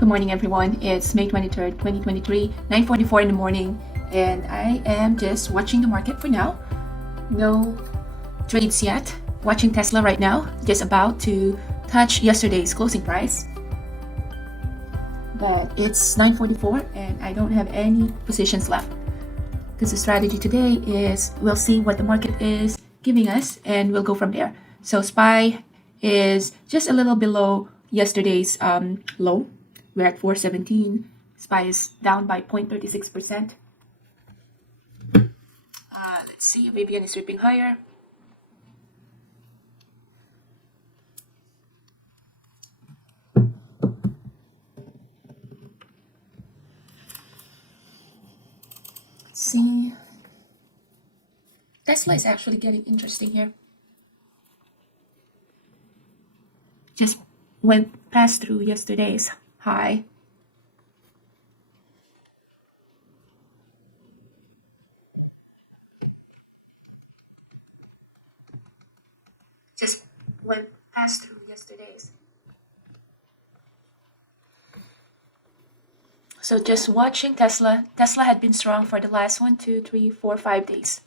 Good morning, everyone. It's May 23rd, 2023, 9:44 in the morning, and I am just watching the market for now. No trades yet. Watching Tesla right now, just about to touch yesterday's closing price. But it's 9:44 and I don't have any positions left. Because the strategy today is we'll see what the market is giving us and we'll go from there. So SPY is just a little below yesterday's low. We're at 417. SPY is down by 0.36%. Let's see, Vivian is ripping higher. Let's see. Tesla is actually getting interesting here. Just went past through yesterday's high. Just went past through yesterday's. So just watching Tesla. Tesla had been strong for the last 1, 2, 3, 4, 5 days.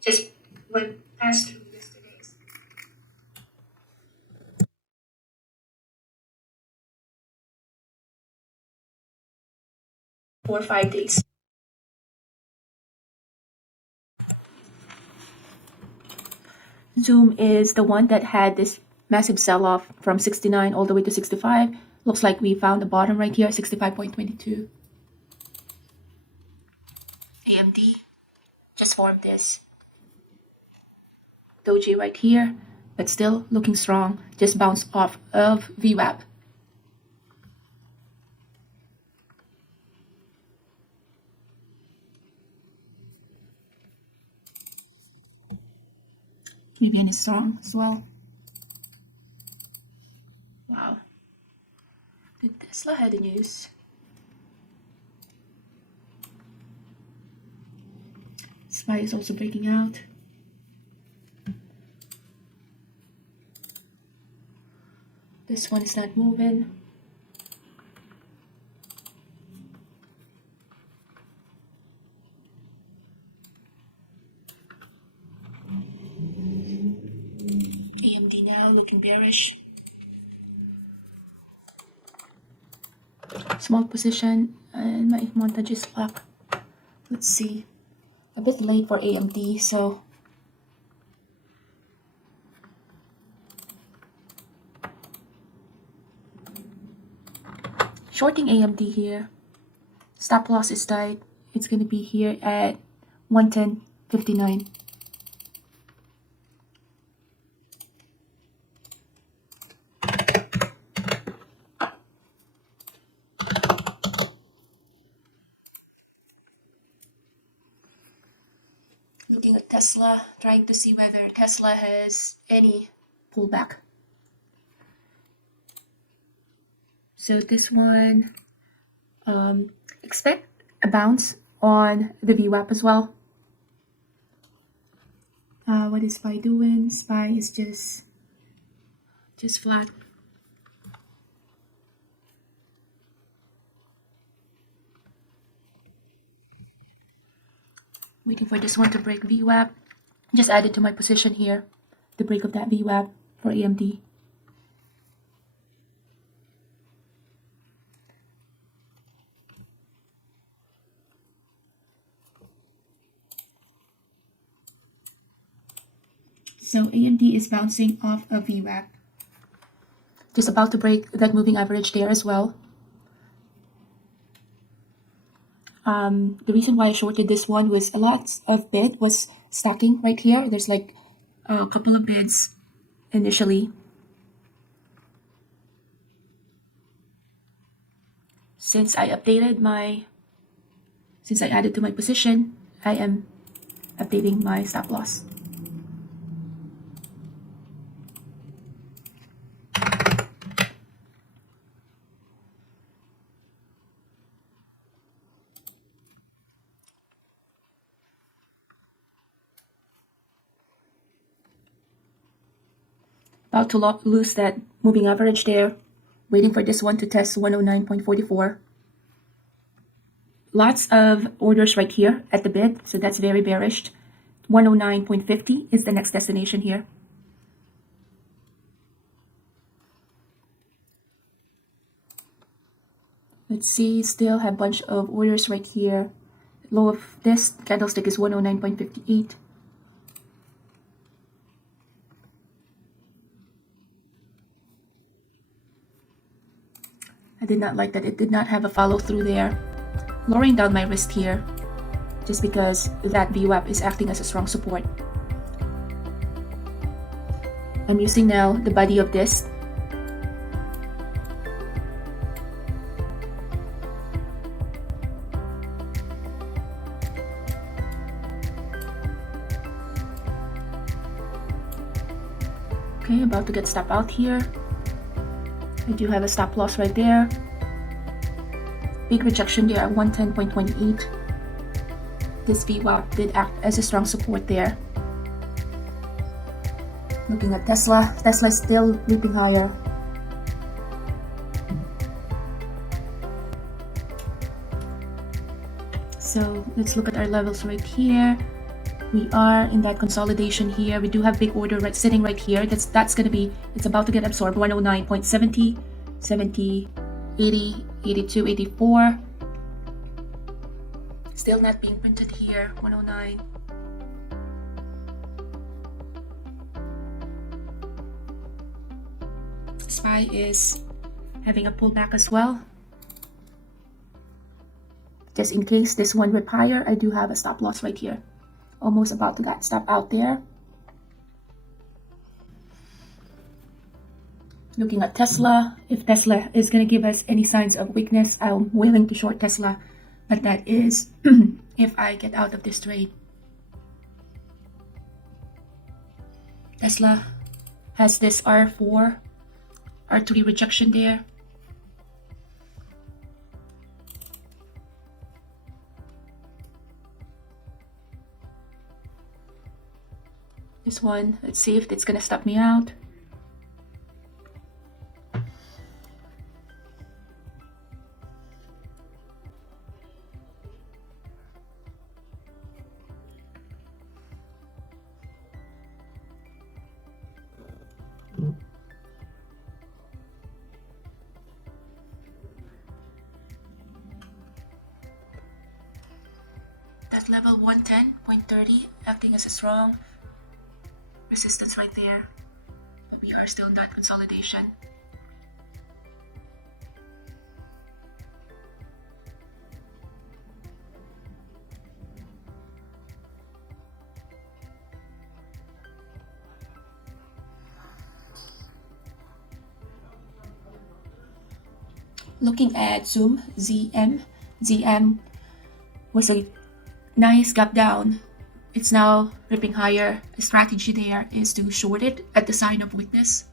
Just went past through yesterday's. Four, 5 days. Zoom is the one that had this massive sell-off from 69 all the way to 65. Looks like we found the bottom right here, 65.22. AMD just formed this doji right here, but still looking strong. Just bounced off of VWAP. Vivian is strong as well. Wow. Did Tesla had the news? SPY is also breaking out. This one is not moving. AMD now looking bearish. Small position and my montage is locked. Let's see. A bit late for AMD, so shorting AMD here. Stop loss is tight. It's going to be here at 110.59. Looking at Tesla, trying to see whether Tesla has any pullback. So this one, expect a bounce on the VWAP as well. What is SPY doing? SPY is just flat. Waiting for this one to break VWAP. Just added to my position here, the break of that VWAP for AMD. So AMD is bouncing off a VWAP. Just about to break that moving average there as well. The reason why I shorted this one was a lot of bid was stacking right here. There's like a couple of bids initially. Since I added to my position, I am updating my stop loss. About to lose that moving average there Waiting for this one to test 109.44. Lots of orders right here at the bid, so that's very bearish. 109.50 is the next destination here. Let's see, still have a bunch of orders right here. Low of this candlestick is 109.58. I did not like that it did not have a follow through there. Lowering down my risk here just because that VWAP is acting as a strong support. I'm using now the body of this. Okay, about to get stop out here. I do have a stop loss right there. Big rejection there at 110.28. This VWAP did act as a strong support there. Looking at Tesla, Tesla is still leaping higher. So let's look at our levels right here. We are in that consolidation here. We do have big order sitting right here. That's gonna be, it's about to get absorbed. 109.70, 70, 80, 82, 84. Still not being printed here. 109. SPY is having a pullback as well. Just in case this one rip higher, I do have a stop loss right here. Almost about to get stop out there. Looking at Tesla, if Tesla is going to give us any signs of weakness, I'm willing to short Tesla, but that is if I get out of this trade. Tesla has this R4, R3 rejection there. This one, let's see if it's gonna stop me out. That level 110.30 acting as a strong resistance right there, but we are still in that consolidation. Looking at Zoom, ZM was a nice gap down. It's now ripping higher. The strategy there is to short it at the sign of weakness.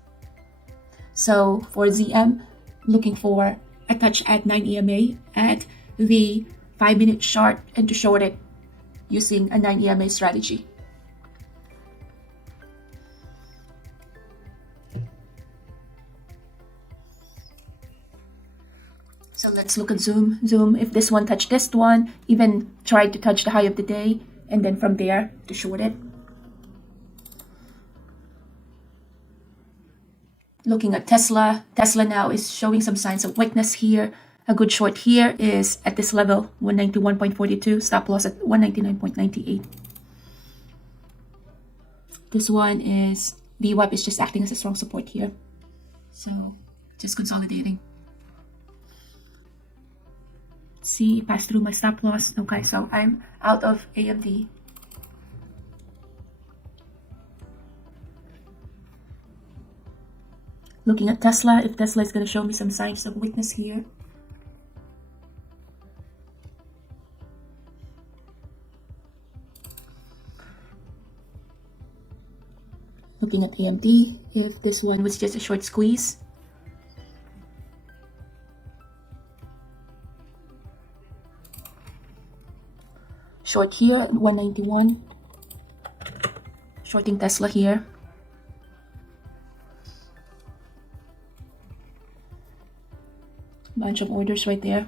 So for ZM, looking for a touch at 9 EMA at the 5-minute chart and to short it using a 9 EMA strategy. So let's look at Zoom. Zoom, if this one touched this one, even tried to touch the high of the day, and then from there to short it. Looking at Tesla, Tesla now is showing some signs of weakness here. A good short here is at this level, 191.42, stop loss at 199.98. This one is, VWAP is just acting as a strong support here. So just consolidating. See, pass through my stop loss. Okay, so I'm out of AMD. Looking at Tesla, if Tesla is going to show me some signs of weakness here. Looking at AMD, if this one was just a short squeeze. Short here at 191. Shorting Tesla here. Bunch of orders right there.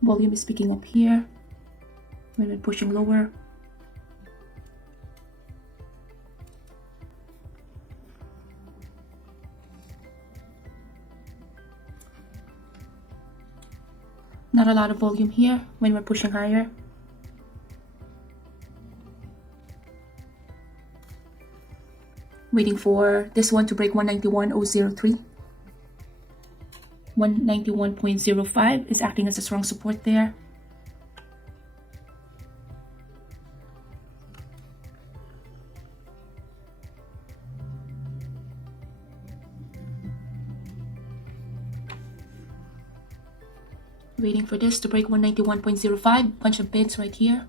Volume is picking up here when we're pushing lower. Not a lot of volume here when we're pushing higher. Waiting for this one to break 191.003. 191.05 is acting as a strong support there. Waiting for this to break 191.05. Bunch of bids right here.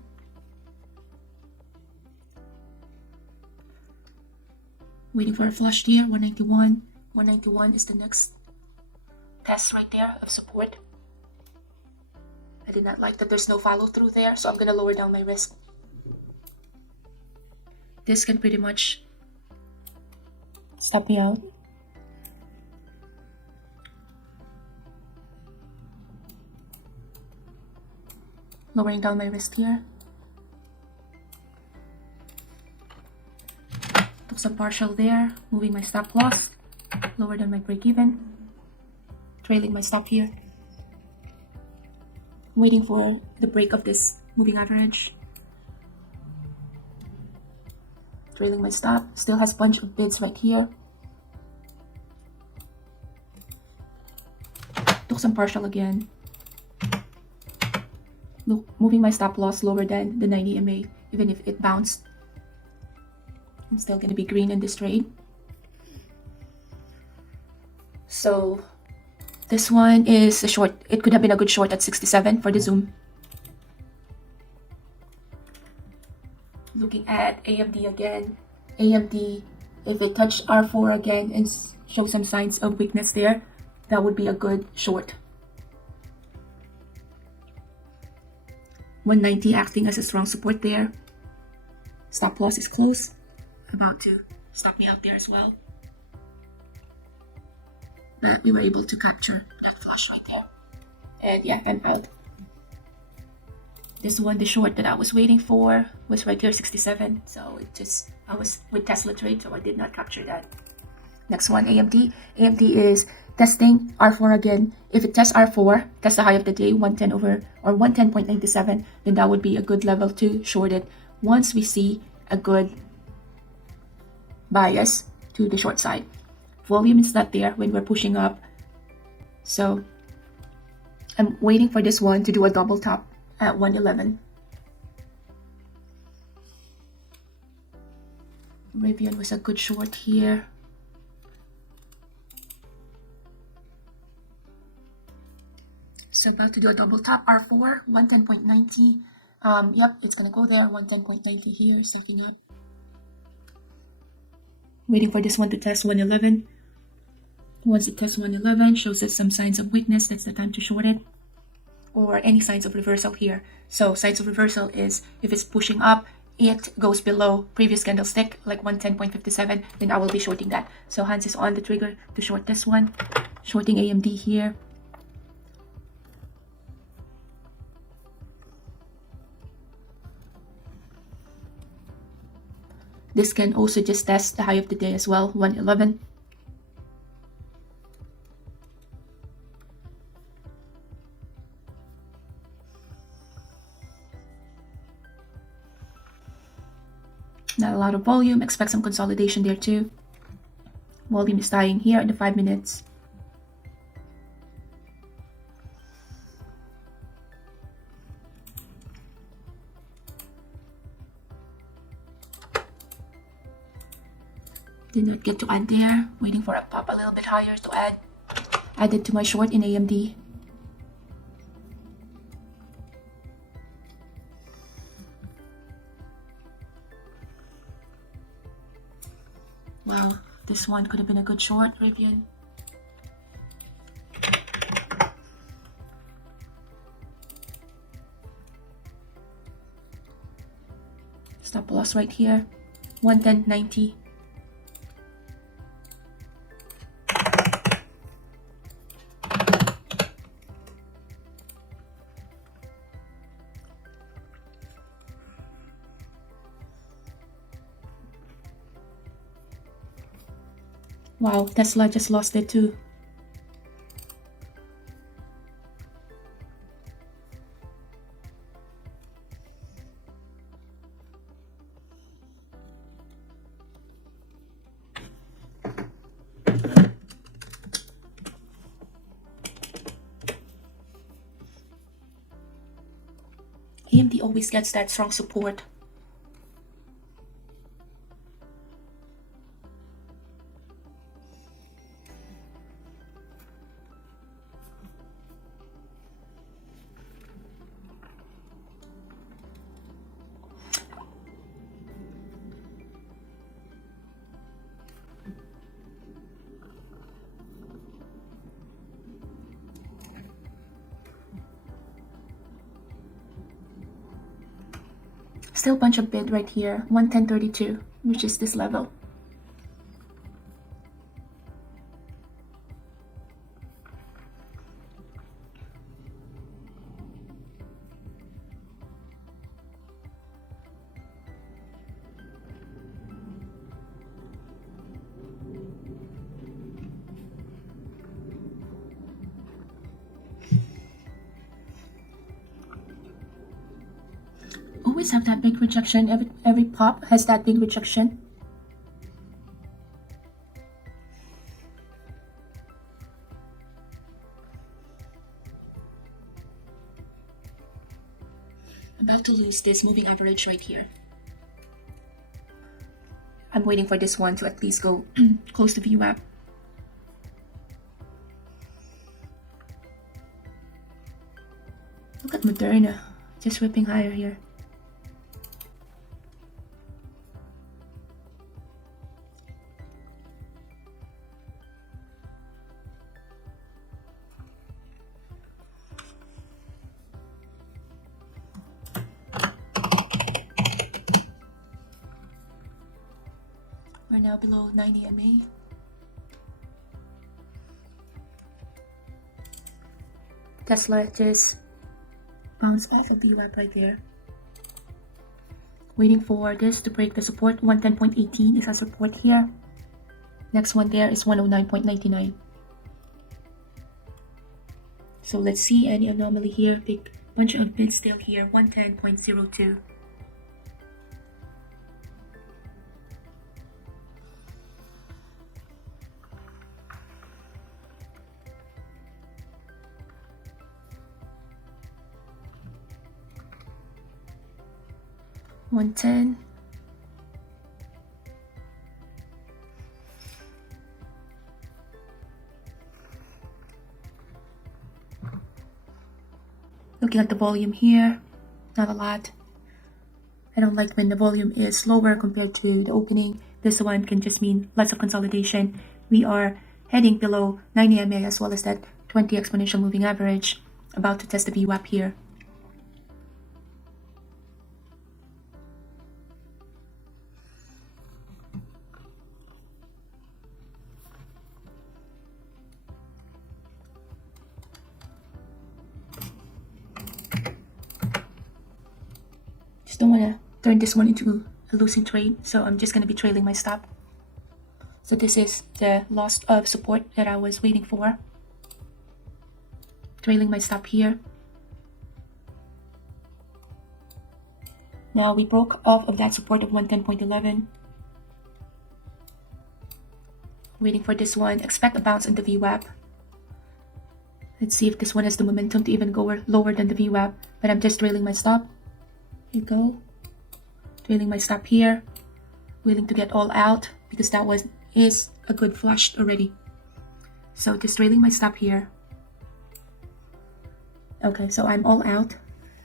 Waiting for a flush here. 191. 191 is the next test right there of support. I did not like that there's no follow through there, so I'm gonna lower down my risk. This can pretty much stop me out. Lowering down my risk here. Took some partial there, moving my stop loss, lower than my break even. Trailing my stop here. Waiting for the break of this moving average. Trailing my stop. Still has a bunch of bids right here. Took some partial again. Look, moving my stop loss lower than the 90 MA, even if it bounced. I'm still gonna be green in this trade. So this one is a short. It could have been a good short at 67 for the zoom. Looking at AMD again. AMD, if it touched R4 again and show some signs of weakness there, that would be a good short. 190 acting as a strong support there. Stop loss is close. About to stop me out there as well. But we were able to capture that flush right there. And yeah, I'm out. This one, the short that I was waiting for, was right here, 67. So I was with Tesla trade, so I did not capture that. Next one, AMD. AMD is testing R4 again. If it tests R4, that's the high of the day, 110 over or 110.97, then that would be a good level to short it once we see a good bias to the short side. Volume is not there when we're pushing up, so I'm waiting for this one to do a double top at 111. Rivian was a good short here. So about to do a double top, R4, 110.90. Yep, it's gonna go there, 110.90 here, sucking up. Waiting for this one to test 111. Once it tests 111, shows us some signs of weakness, that's the time to short it. or any signs of reversal here. So signs of reversal is if it's pushing up, it goes below previous candlestick, like 110.57, then I will be shorting that. So Hans is on the trigger to short this one. Shorting AMD here. This can also just test the high of the day as well, 111. Not a lot of volume, expect some consolidation there too. Volume is dying here in the 5 minutes. Did not get to add there. Waiting for a pop a little bit higher to add. Added to my short in AMD. Wow, this one could have been a good short, Rivian. Stop loss right here, 110.90. Wow, Tesla just lost it too. AMD always gets that strong support. Still bunch of bid right here, 110.32, which is this level. Always have that big rejection. Every pop has that big rejection. About to lose this moving average right here. I'm waiting for this one to at least go close to VWAP. Look at Moderna, just whipping higher here. We're now below 90 MA. Tesla just bounced off of VWAP right there. Waiting for this to break the support. 110.18 is our support here. Next one there is 109.99. So let's see any anomaly here. Big bunch of bids still here. 110.02. $110. Looking at the volume here, not a lot. I don't like when the volume is lower compared to the opening. This one can just mean lots of consolidation. We are heading below 90 MA as well as that 20 exponential moving average. About to test the VWAP here. Just don't want to turn this one into a losing trade, so I'm just going to be trailing my stop. So this is the loss of support that I was waiting for. Trailing my stop here. Now we broke off of that support of 110.11. Waiting for this one. Expect a bounce on the VWAP. Let's see if this one has the momentum to even go lower than the VWAP. But I'm just trailing my stop. Here you go. Trailing my stop here. Willing to get all out because that is a good flush already. So just trailing my stop here. Okay, so I'm all out.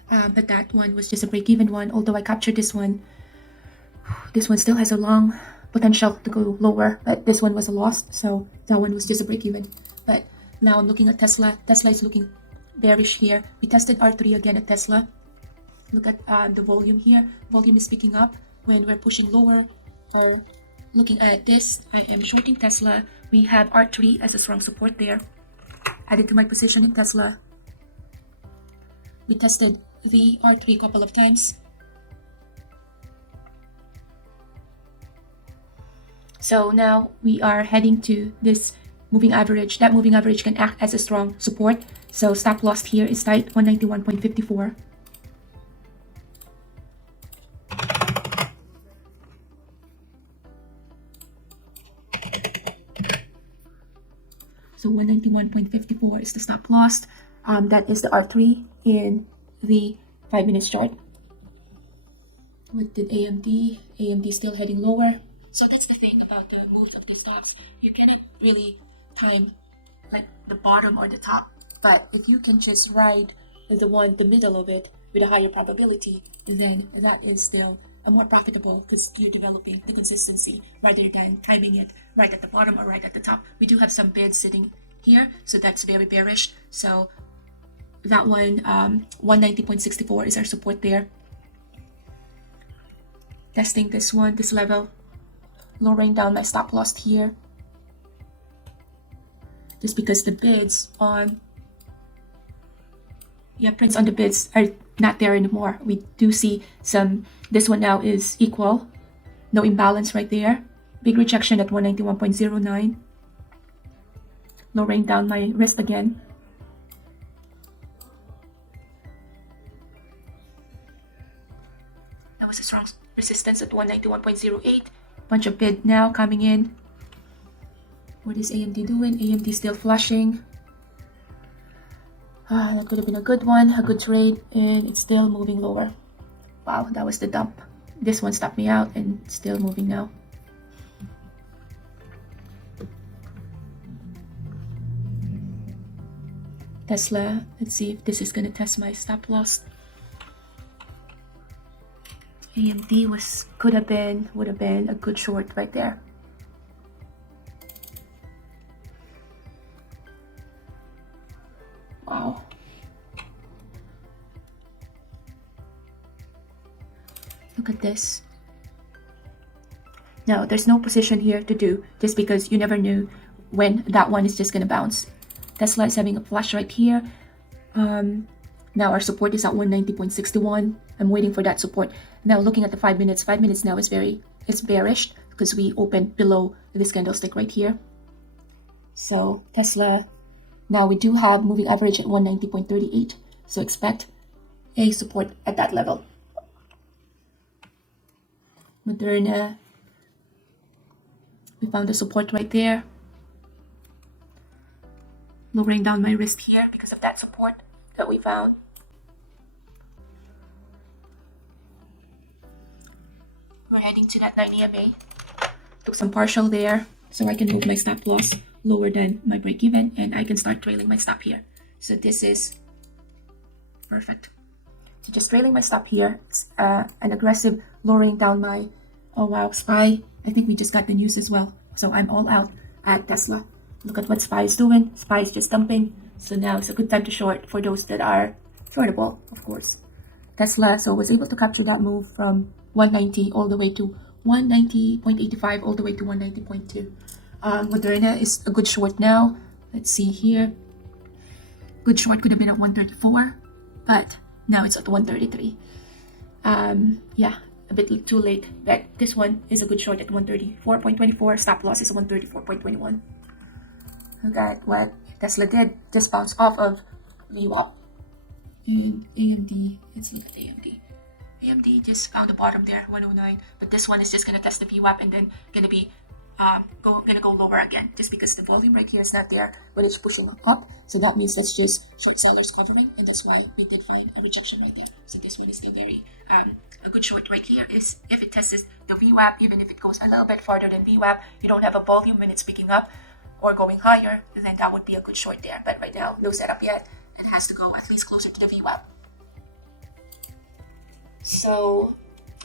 But that one was just a break-even one. Although I captured this one still has a long potential to go lower. But this one was a loss, so that one was just a break-even. But now I'm looking at Tesla. Tesla is looking bearish here. We tested R3 again at Tesla. Look at the volume here. Volume is picking up when we're pushing lower. Oh, looking at this, I am shorting Tesla. We have R3 as a strong support there. Added to my position in Tesla. We tested the R3 a couple of times. So now we are heading to this moving average. That moving average can act as a strong support. So stop loss here is tight 191.54. So 191.54 is the stop loss. That is the R3 in the 5-minute chart. What did AMD? AMD still heading lower. So that's the thing about the moves of the stocks. You cannot really time like the bottom or the top. But if you can just ride the middle of it with a higher probability, then that is still a more profitable because you're developing the consistency rather than timing it right at the bottom or right at the top. We do have some bids sitting here, so that's very bearish. So that one, 190.64 is our support there. Testing this one, this level, lowering down my stop loss here. Just because the bids on, prints on the bids are not there anymore. We do see some, this one now is equal. No imbalance right there. Big rejection at 191.09. Lowering down my risk again. That was a strong resistance at 191.08. Bunch of bid now coming in. What is AMD doing? AMD still flushing. That could have been a good one, a good trade, and it's still moving lower. Wow, that was the dump. This one stopped me out and still moving now. Tesla, let's see if this is gonna test my stop loss. AMD would have been a good short right there. Wow. Look at this. No, there's no position here to do just because you never knew when that one is just gonna bounce. Tesla is having a flush right here. Now our support is at 190.61. I'm waiting for that support. Now looking at the 5 minutes, 5 minutes now is it's bearish because we opened below this candlestick right here. So Tesla, now we do have moving average at 190.38. So expect a support at that level. Moderna, we found the support right there. Lowering down my risk here because of that support that we found. We're heading to that 9 EMA. Took some partial there so I can move my stop loss lower than my break even and I can start trailing my stop here. So this is perfect. So just trailing my stop here. It's an aggressive lowering down my, oh wow, SPY. I think we just got the news as well. So I'm all out at Tesla. Look at what SPY is doing. SPY is just dumping So now it's a good time to short for those that are shortable, of course. Tesla, so was able to capture that move from 190 all the way to 190.85 all the way to 190.2. Moderna is a good short now. Let's see here. Good short could have been at 134, but now it's at 133. Yeah, a bit too late, but this one is a good short at 134.24. Stop loss is 134.21. Look at what Tesla did. Just bounced off of VWAP. And AMD, let's look at AMD. AMD just found the bottom there, 109, but this one is just gonna test the VWAP and then gonna be gonna go lower again, just because the volume right here is not there, but it's pushing up. So that means that's just short sellers covering, and that's why we did find a rejection right there. So this one is still very a good short right here is if it tests the VWAP, even if it goes a little bit farther than VWAP, you don't have a volume when it's picking up or going higher, then that would be a good short there. But right now, no setup yet. It has to go at least closer to the VWAP. So,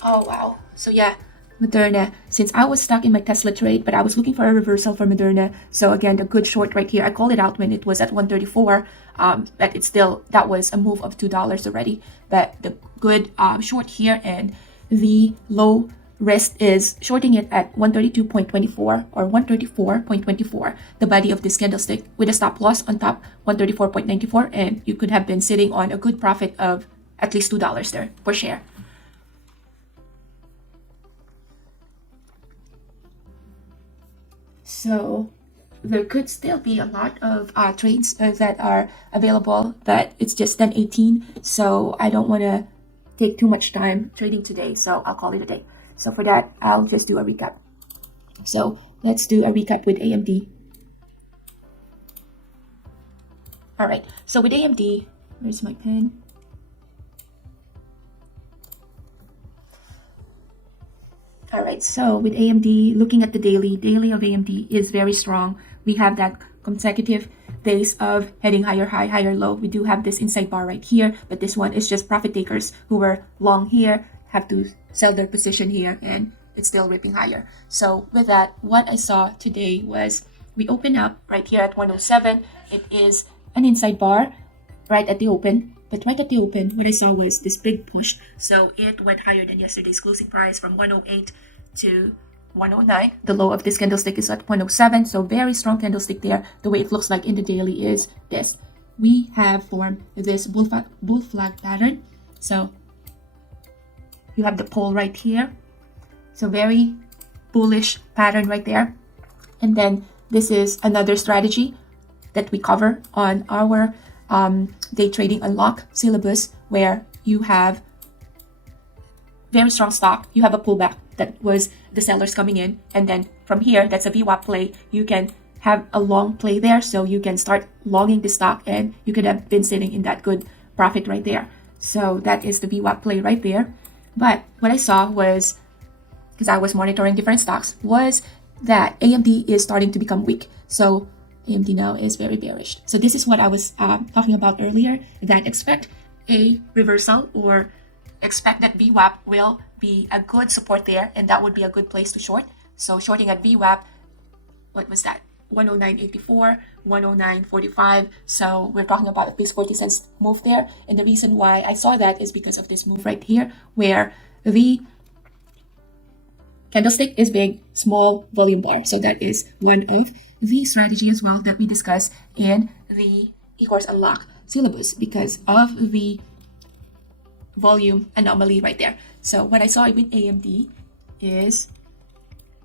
oh wow. So yeah, Moderna, since I was stuck in my Tesla trade, but I was looking for a reversal for Moderna. So again, the good short right here, I called it out when it was at 134, but it's still, that was a move of $2 already. But the good short here, and the low risk is shorting it at 132.24 or 134.24, the body of this candlestick, with a stop loss on top 134.94, and you could have been sitting on a good profit of at least $2 there per share. So there could still be a lot of trades that are available, but it's just 10:18, so I don't want to take too much time trading today, so I'll call it a day. So for that, I'll just do a recap. So let's do a recap with AMD. All right, so with AMD, where's my pen? All right, so with AMD, looking at the daily of AMD is very strong. We have that consecutive days of heading higher high, higher low. We do have this inside bar right here, but this one is just profit takers who were long here, have to sell their position here, and it's still ripping higher. So with that, what I saw today was we open up right here at 107. It is an inside bar right at the open. But right at the open, what I saw was this big push. So it went higher than yesterday's closing price from 108 to 109. The low of this candlestick is at 107. So very strong candlestick there. The way it looks like in the daily is this. We have formed this bull flag pattern. So you have the pole right here. So very bullish pattern right there. And then this is another strategy that we cover on our day trading unlock syllabus, where you have very strong stock, you have a pullback that was the sellers coming in, and then from here, that's a VWAP play. You can have a long play there, so you can start longing the stock, and you could have been sitting in that good profit right there. So that is the VWAP play right there. But what I saw was, because I was monitoring different stocks, was that AMD is starting to become weak. So AMD now is very bearish. So this is what I was talking about earlier, that expect a reversal or expect that VWAP will be a good support there, and that would be a good place to short. So shorting at VWAP, what was that? 109.84, 109.45. So we're talking about at least 40 cents move there. And the reason why I saw that is because of this move right here, where the candlestick is big, small volume bar. So that is one of the strategy as well that we discuss in the eCourse Unlock syllabus, because of the volume anomaly right there. So what I saw with AMD is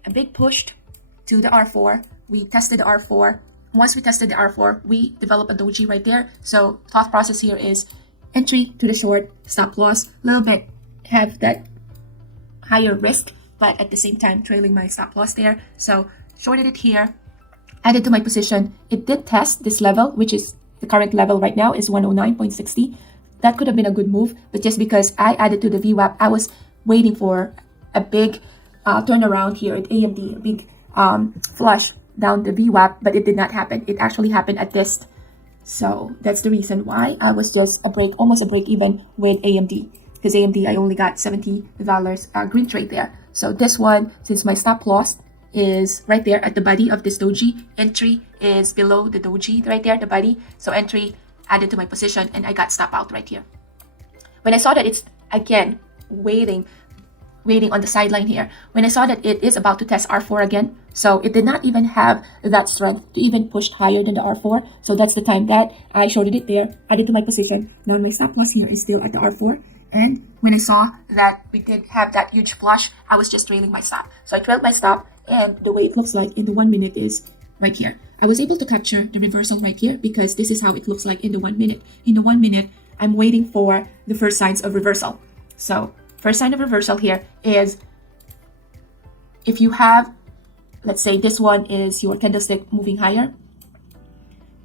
a big push to the R4. We tested the R4. Once we tested the R4, we developed a doji right there. So thought process here is entry to the short, stop loss, a little bit have that higher risk, but at the same time trailing my stop loss there. So shorted it here, added to my position. It did test this level, which is the current level right now is 109.60. That could have been a good move, but just because I added to the VWAP, I was waiting for a big turnaround here at AMD, a big flush down the VWAP, but it did not happen. It actually happened at this. So that's the reason why I was just almost a break even with AMD, because AMD I only got $70 green trade there. So this one, since my stop loss is right there at the body of this doji. Entry is below the doji right there, the body. So entry added to my position, and I got stop out right here. When I saw that it's again waiting on the sideline here, when I saw that it is about to test R4 again, so it did not even have that strength to even push higher than the R4. So that's the time that I shorted it there, added to my position. Now my stop loss here is still at the R4. And when I saw that we did have that huge flush, I was just trailing my stop. So I trailed my stop, and the way it looks like in the 1 minute is right here. I was able to capture the reversal right here because this is how it looks like in the 1 minute. In the 1 minute, I'm waiting for the first signs of reversal. So first sign of reversal here is if you have, let's say this one is your candlestick moving higher.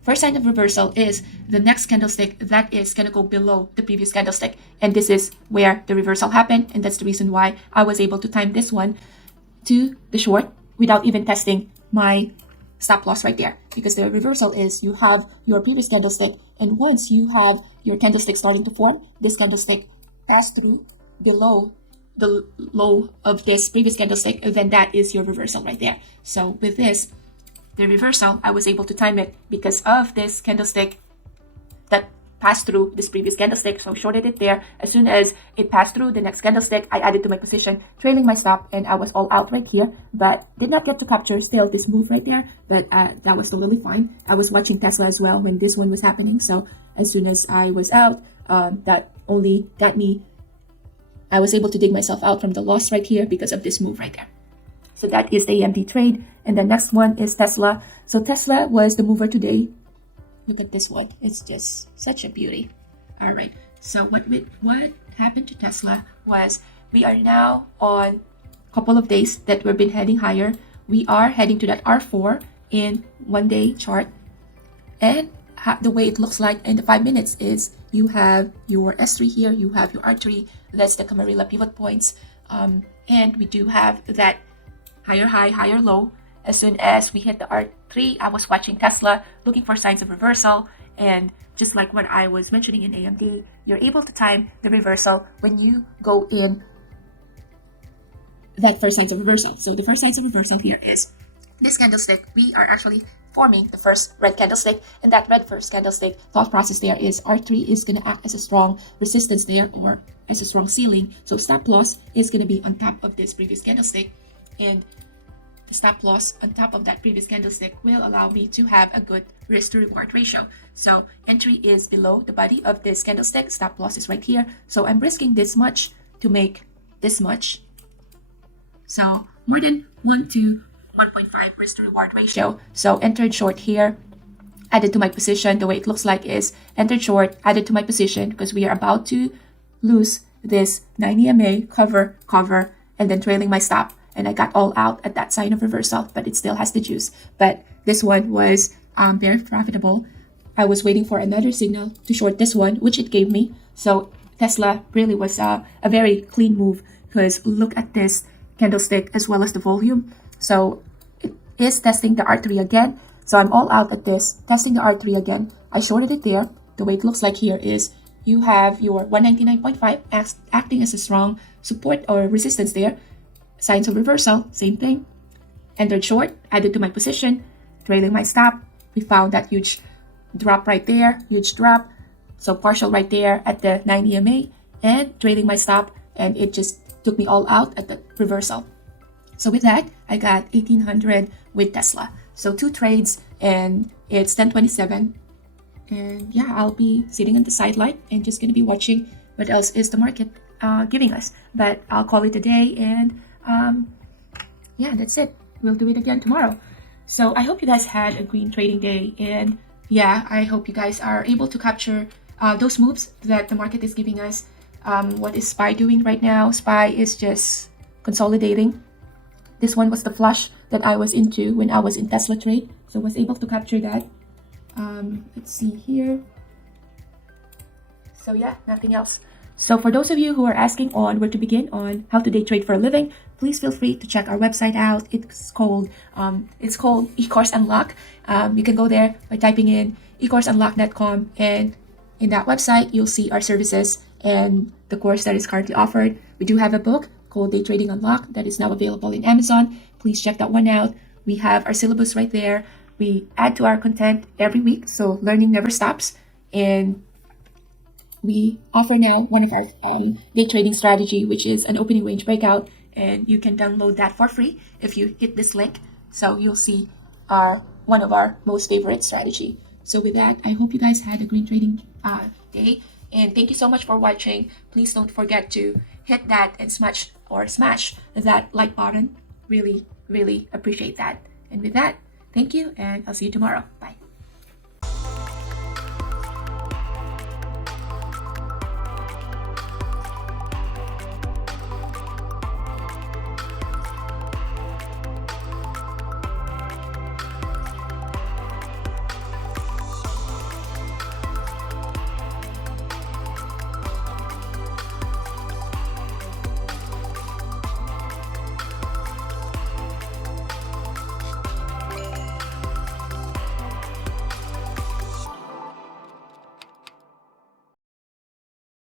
First sign of reversal is the next candlestick that is going to go below the previous candlestick. And this is where the reversal happened. And that's the reason why I was able to time this one to the short without even testing my stop loss right there. Because the reversal is you have your previous candlestick, and once you have your candlestick starting to form, this candlestick pass through below the low of this previous candlestick, then that is your reversal right there. So with this, the reversal, I was able to time it because of this candlestick that passed through this previous candlestick. So shorted it there. As soon as it passed through the next candlestick, I added to my position, trailing my stop, and I was all out right here, but did not get to capture still this move right there. But that was totally fine. I was watching Tesla as well when this one was happening. So as soon as I was out, that only got me, I was able to dig myself out from the loss right here because of this move right there. So that is the AMD trade. And the next one is Tesla. So Tesla was the mover today. Look at this one. It's just such a beauty. All right. So what happened to Tesla was we are now on a couple of days that we've been heading higher. We are heading to that R4 in 1 day chart. And the way it looks like in the 5 minutes is you have your S3 here, you have your R3. That's the Camarilla pivot points. And we do have that higher high, higher low. As soon as we hit the R3, I was watching Tesla, looking for signs of reversal. And just like what I was mentioning in AMD, you're able to time the reversal when you go in that first signs of reversal. So the first signs of reversal here is this candlestick. We are actually forming the first red candlestick, and that red first candlestick thought process there is R3 is going to act as a strong resistance there, or as a strong ceiling. So stop loss is going to be on top of this previous candlestick, and the stop loss on top of that previous candlestick will allow me to have a good risk to reward ratio. So entry is below the body of this candlestick, stop loss is right here. So I'm risking this much to make this much. So more than 1 to 1.5 risk to reward ratio. So entered short here, added to my position. The way it looks like is entered short, added to my position because we are about to lose this 9 EMA, cover, and then trailing my stop. And I got all out at that sign of reversal, but it still has the juice. But this one was very profitable. I was waiting for another signal to short this one, which it gave me. So Tesla really was a very clean move because look at this candlestick as well as the volume. So it is testing the R3 again. So I'm all out at this, testing the R3 again. I shorted it there. The way it looks like here is you have your 199.5 acting as a strong support or resistance there. Signs of reversal, same thing. Entered short, added to my position, trailing my stop. We found that huge drop right there, huge drop. So partial right there at the 9 EMA and trailing my stop, and it just took me all out at the reversal. So with that, I got 1800 with Tesla. So 2 trades and it's 10:27. And yeah, I'll be sitting on the sideline and just gonna be watching what else is the market giving us. But I'll call it a day, and yeah, that's it. We'll do it again tomorrow. So I hope you guys had a green trading day, and yeah, I hope you guys are able to capture those moves that the market is giving us. What is SPY doing right now? SPY is just consolidating. This one was the flush that I was into when I was in Tesla trade, so I was able to capture that. Let's see here. So yeah, nothing else. So for those of you who are asking on where to begin on how to day trade for a living, please feel free to check our website out. It's called eCourse Unlock. You can go there by typing in eCourseunlock.com, and in that website you'll see our services and the course that is currently offered. We do have a book called Day Trading Unlocked that is now available in Amazon, please check that one out. We have our syllabus right there. We add to our content every week, so learning never stops. And we offer now one of our day trading strategy, which is an opening range breakout, and you can download that for free if you hit this link. So you'll see one of our most favorite strategy. So with that, I hope you guys had a great trading day, and thank you so much for watching. Please don't forget to hit that and smash that like button. Really appreciate that. And with that, thank you, and I'll see you tomorrow. Bye.